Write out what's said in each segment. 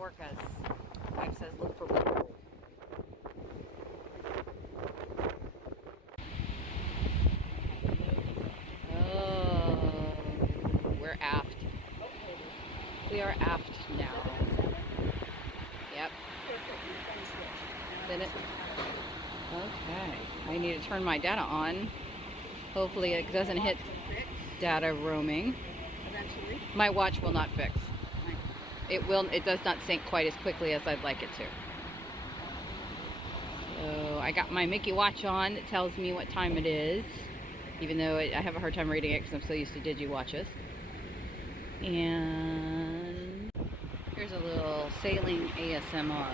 orcas. Wife says look for people. Oh, we're aft. We are aft now. Yep. Did it? Okay. I need to turn my data on. Hopefully it doesn't hit data roaming. Eventually. My watch will not fix. It does not sync quite as quickly as I'd like it to. So I got my Mickey watch on. It tells me what time it is, even though I have a hard time reading it because I'm so used to digi watches. And here's a little sailing ASMR.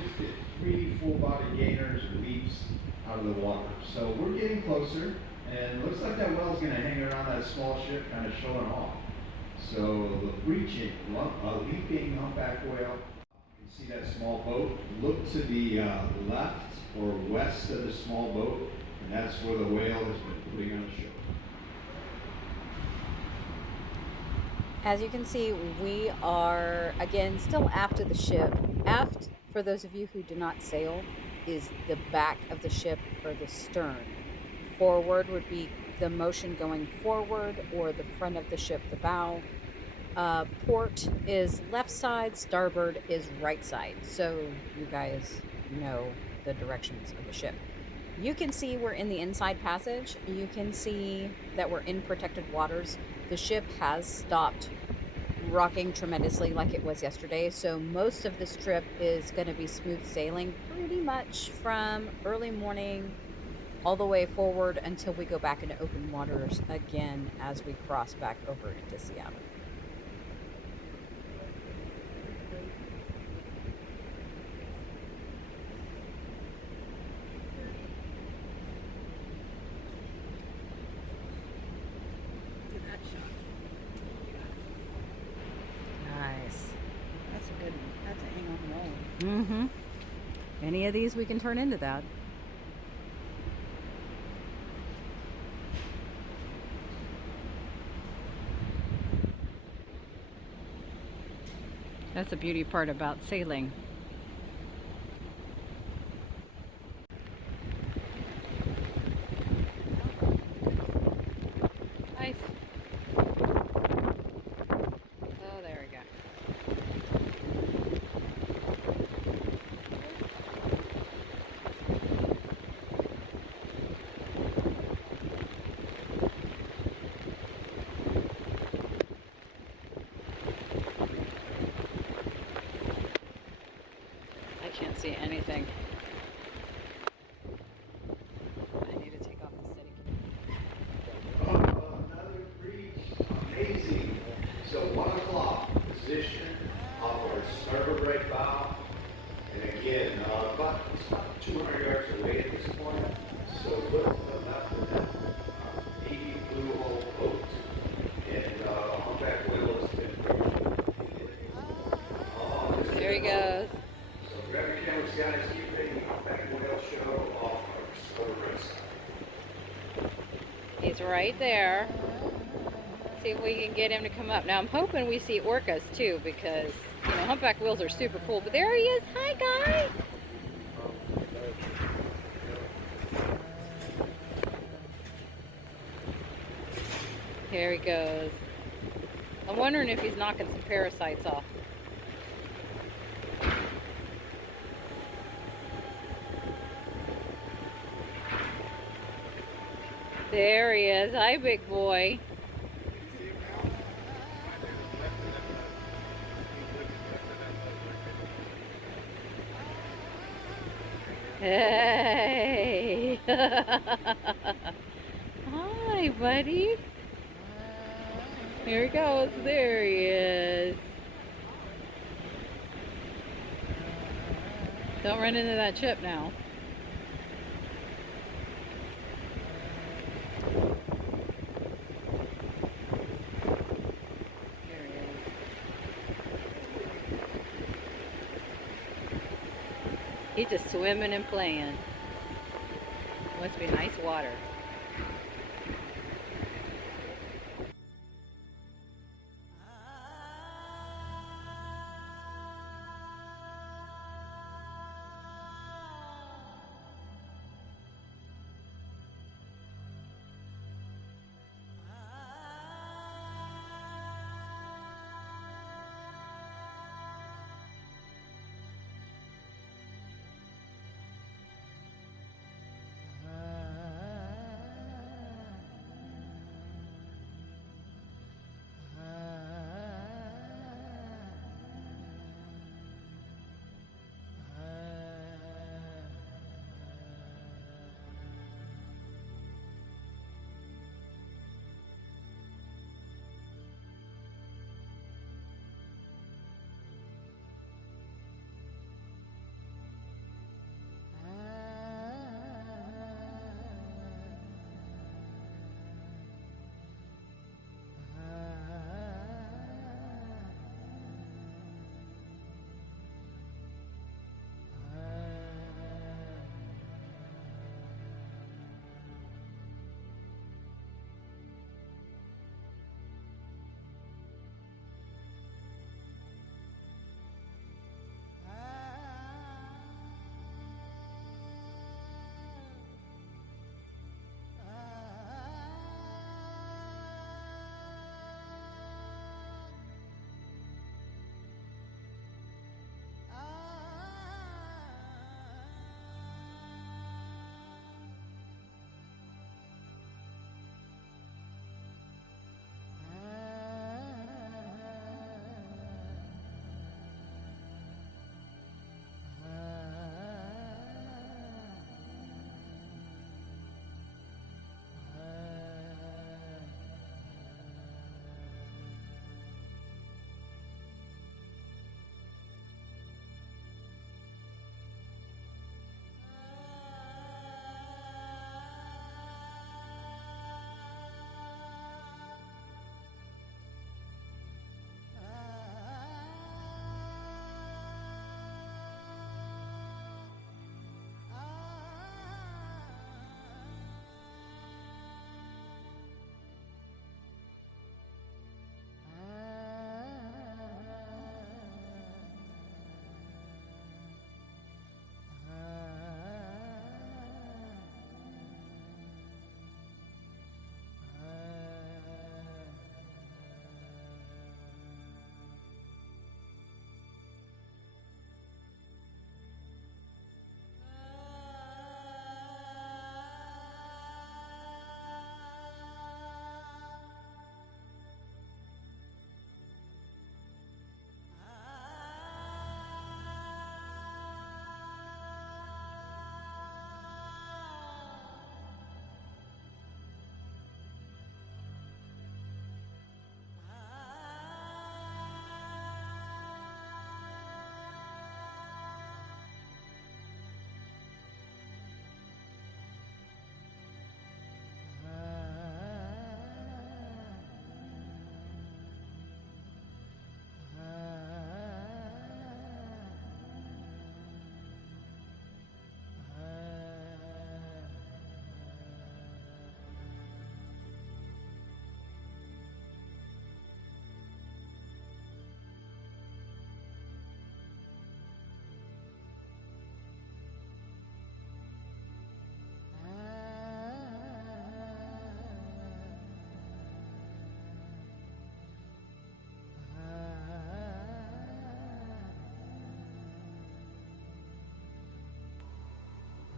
Just get 3 full body gainers or leaps out of the water. So we're getting closer, and it looks like that whale's going to hang around that small ship, kind of showing off. So the leaping humpback whale. You can see that small boat. Look to the left or west of the small boat, and that's where the whale has been putting on a show. As you can see, we are, again, still aft of the ship. Aft, for those of you who do not sail, is the back of the ship or the stern. Forward would be the motion going forward, or the front of the ship, the bow. Port is left side, starboard is right side. So you guys know the directions of the ship. You can see we're in the inside passage. You can see that we're in protected waters. The ship has stopped rocking tremendously like it was yesterday. So most of this trip is going to be smooth sailing pretty much from early morning all the way forward until we go back into open waters again as we cross back over into Seattle. Nice. That's a good one. That's a hang on the wall. Mm-hmm. Any of these we can turn into that. That's the beauty part about sailing. Nice. Oh, there we go. see anything. I need to take off the steady cam. Another breach. Amazing. So 1 o'clock position off our starboard right bow. And again, about 200 yards away at this point. So what's the left of that navy blue hull boat? And Humpback whale has been There he goes. So grab your cameras, guys. Keep ready. Humpback whale show off our starboard right side. He's right there. See if we can get him to come up. Now I'm hoping we see orcas too, because you know humpback whales are super cool. But there he is. Hi, guy. Here he goes. I'm wondering if he's knocking some parasites off. There he is. Hi, big boy. Hey. Hi, buddy. Here he goes. There he is. Don't run into that chip now. There he is. He's just swimming and playing. Must be nice water.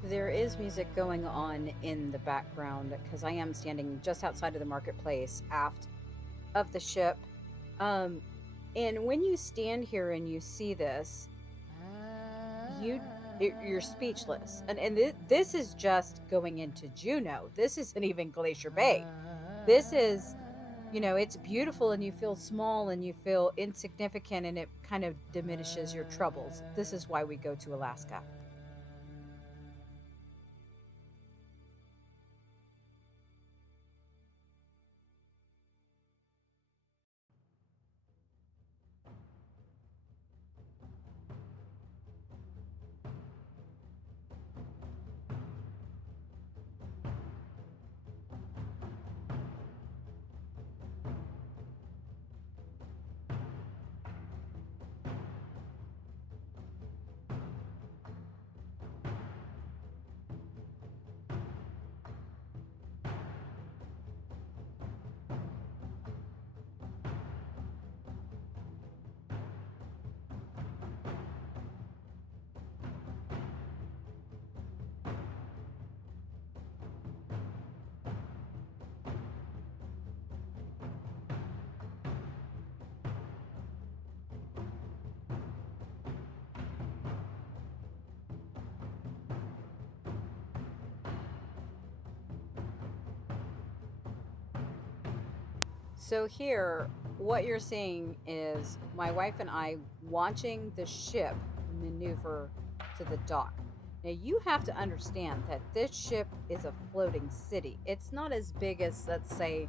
There is music going on in the background because I am standing just outside of the marketplace aft of the ship. Um, and when you stand here and you see this, you you're speechless. And this is just going into Juneau. This isn't even Glacier Bay. This is, it's beautiful and you feel small and you feel insignificant and it kind of diminishes your troubles. This is why we go to Alaska. So here, what you're seeing is my wife and I watching the ship maneuver to the dock. Now you have to understand that this ship is a floating city. It's not as big as, let's say,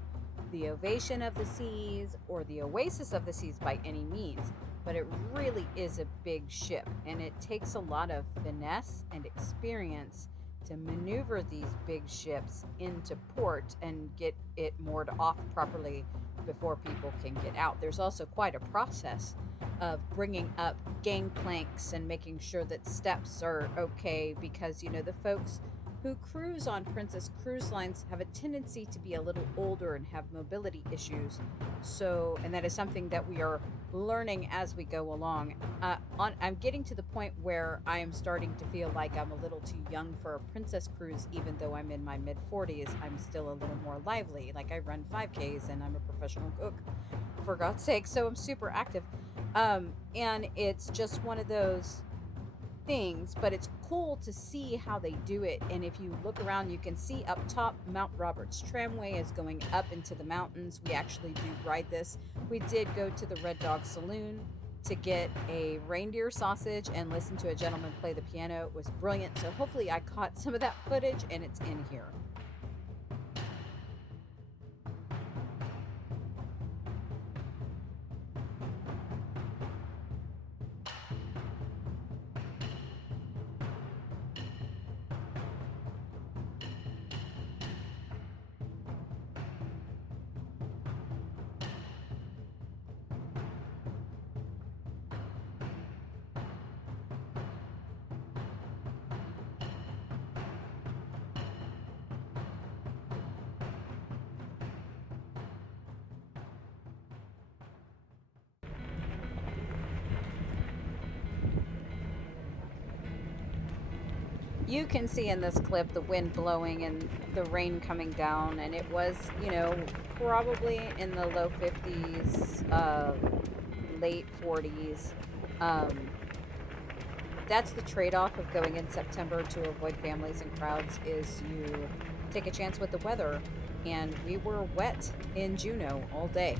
the Ovation of the Seas or the Oasis of the Seas by any means, but it really is a big ship, and it takes a lot of finesse and experience to maneuver these big ships into port and get it moored off properly before people can get out. There's also quite a process of bringing up gangplanks and making sure that steps are okay because, the folks who cruise on Princess Cruise Lines have a tendency to be a little older and have mobility issues. So, and that is something that we are learning as we go along. I'm getting to the point where I am starting to feel like I'm a little too young for a princess cruise, even though I'm in my mid 40s. I'm still a little more lively. Like I run 5Ks and I'm a professional cook, for God's sake. So I'm super active. And it's just one of those things, but it's cool to see how they do it. And if you look around, you can see up top Mount Roberts tramway is going up into the mountains. We actually do ride this. We did go to the Dog Saloon to get a reindeer sausage and listen to a gentleman play the piano. It was brilliant. So hopefully I caught some of that footage and it's in here. You can see in this clip the wind blowing and the rain coming down, and it was, probably in the low 50s, late 40s. Um, that's the trade-off of going in September to avoid families and crowds is you take a chance with the weather, and we were wet in Juneau all day.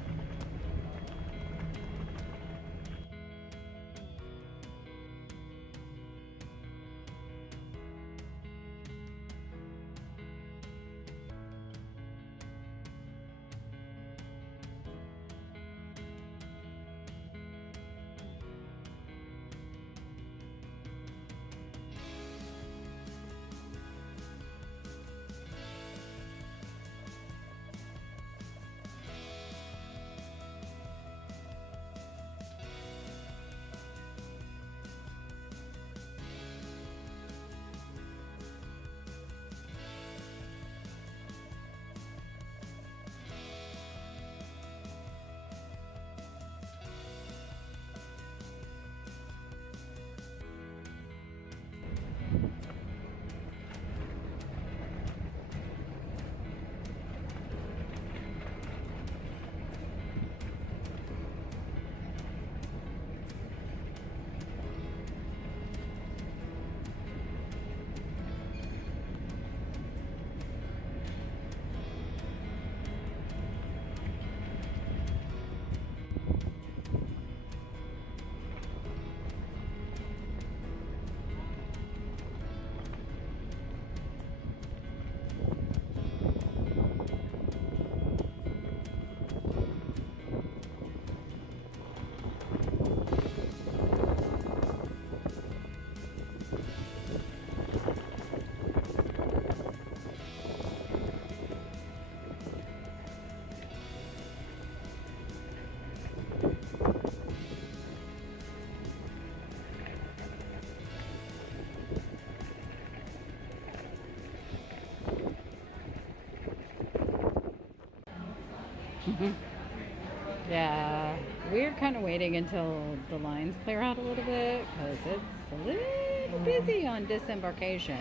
Yeah, we're kind of waiting until the lines clear out a little bit because it's a little busy on disembarkation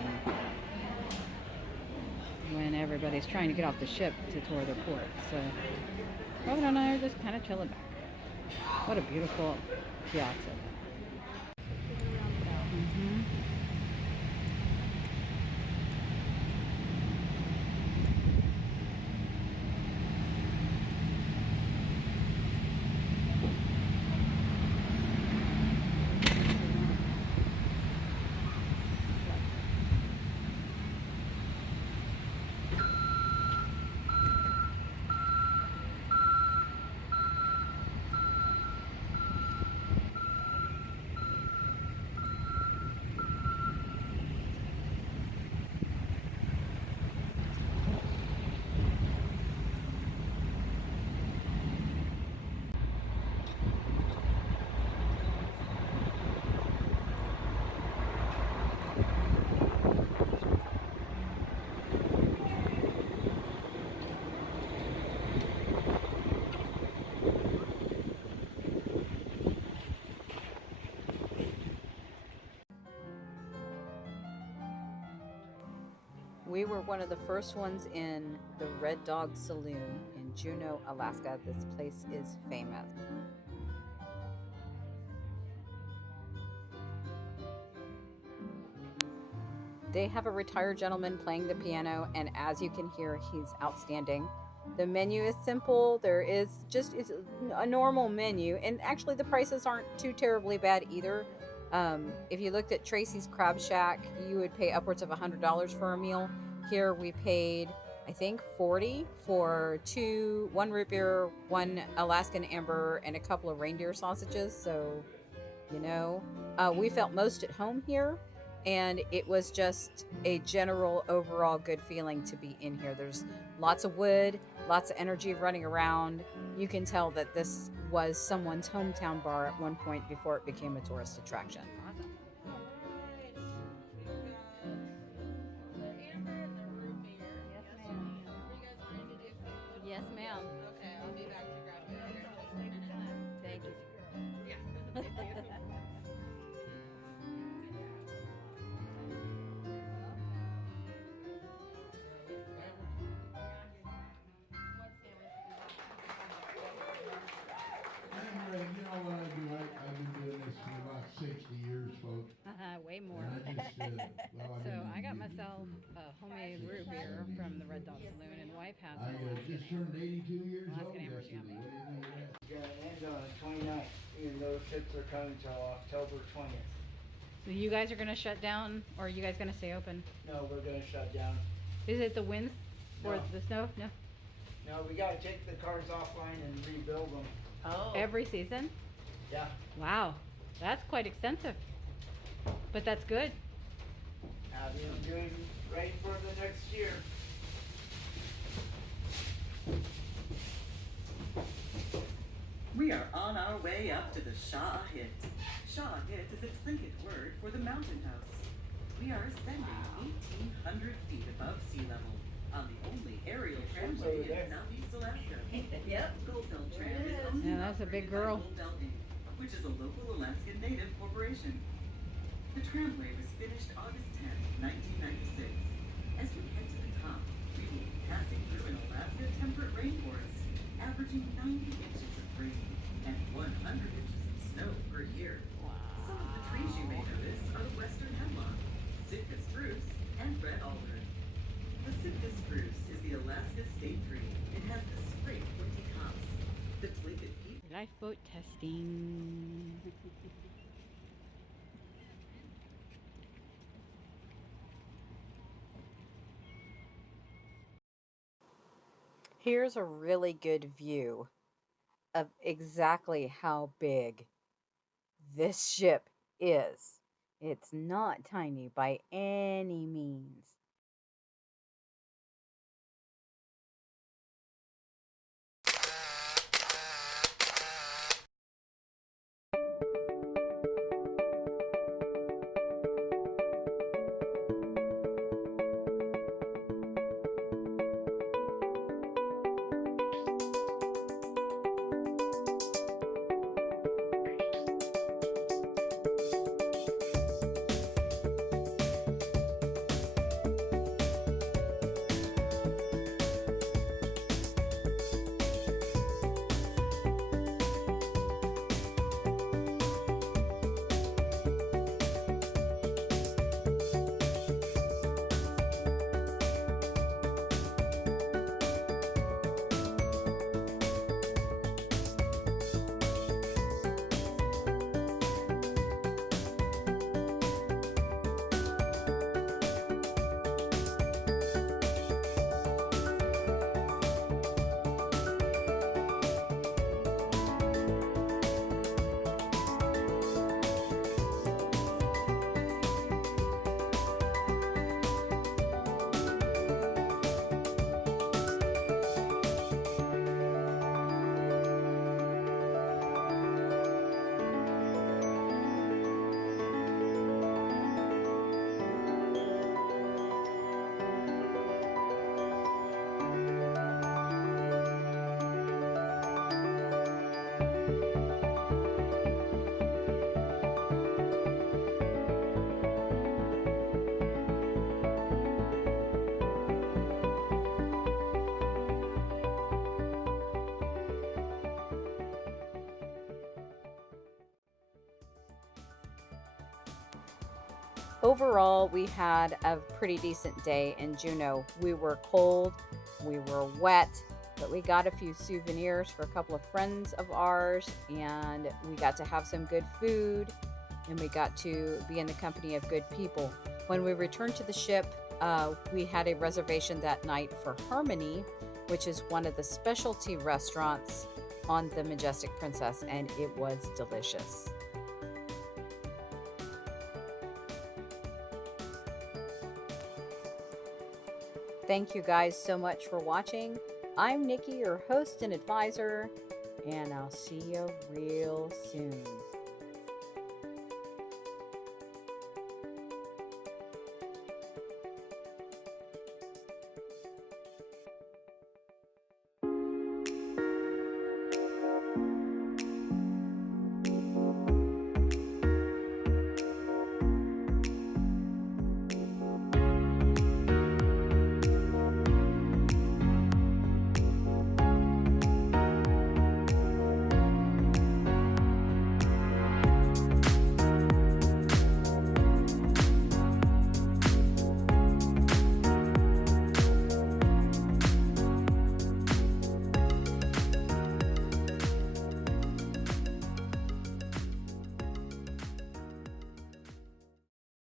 when everybody's trying to get off the ship to tour the port. So Robin and I are just kind of chilling back. What a beautiful piazza. Hmm. We were one of the first ones in the Red Dog Saloon in Juneau, Alaska. This place is famous. They have a retired gentleman playing the piano, and as you can hear, he's outstanding. The menu is simple. There is just it's a normal menu, and actually the prices aren't too terribly bad either. If you looked at Tracy's Crab Shack, you would pay upwards of $100 for a meal. Here we paid, I think, 40 for one root beer, one Alaskan amber, and a couple of reindeer sausages. So we felt most at home here, and it was just a general overall good feeling to be in here. There's lots of wood, lots of energy running around. You can tell that this was someone's hometown bar at one point before it became a tourist attraction. Awesome. All right. We've got the amber and the root beer. Yes, Yes, ma'am. ma'am. Are you guys ready to do food? Yes, ma'am. Okay, I'll be back to grab it. Okay. Just take your time. Thank you. Yeah. Thank you. Anyway, you know what I do? I've been doing this for about 60 years, folks. Way more. And I just, well, So I got myself a homemade root beer from the Red Dog Saloon, and wife has I an Alaskan just amber. turned 82 years old Alaskan amber's yesterday. yummy. What do you think of that? Gonna end on the 29th, even though ships are coming till October 20th. So you guys are gonna shut down, or are you guys gonna stay open? No, we're gonna shut down. Is it the winds or No. the snow? No. No, we gotta take the cars offline and rebuild them. Oh. Every season? Yeah. Wow, that's quite extensive. But that's good. I've been doing right for the next year. We are on our way up to the Shahit. Shahit is a Tlingit word for the mountain house. We are ascending 1,800 feet above sea level on the only aerial tramway over there. in Southeast Alaska. Yep, Goldbelt Tram is owned Yeah, and that's a big operated by girl. Goldbelt Inc., which is a local Alaskan Native corporation. The tramway was finished August 10, 1996. As we head to the top, we will be passing through an Alaska temperate rainforest, averaging 90 inches of rain and 100 inches of snow per year. Some of the trees you may notice are the western hemlock, Sitka spruce, and red alder. The Sitka spruce is the Alaska state tree. It has the straight, pointy tops. The Tlingit people. Lifeboat testing. Here's a really good view of exactly how big this ship is. It's not tiny by any means. Overall, we had a pretty decent day in Juneau. We were cold, we were wet, but we got a few souvenirs for a couple of friends of ours, and we got to have some good food, and we got to be in the company of good people. When we returned to the ship, we had a reservation that night for Harmony, which is one of the specialty restaurants on the Majestic Princess, and it was delicious. Thank you guys so much for watching. I'm Nikki, your host and advisor, and I'll see you real soon.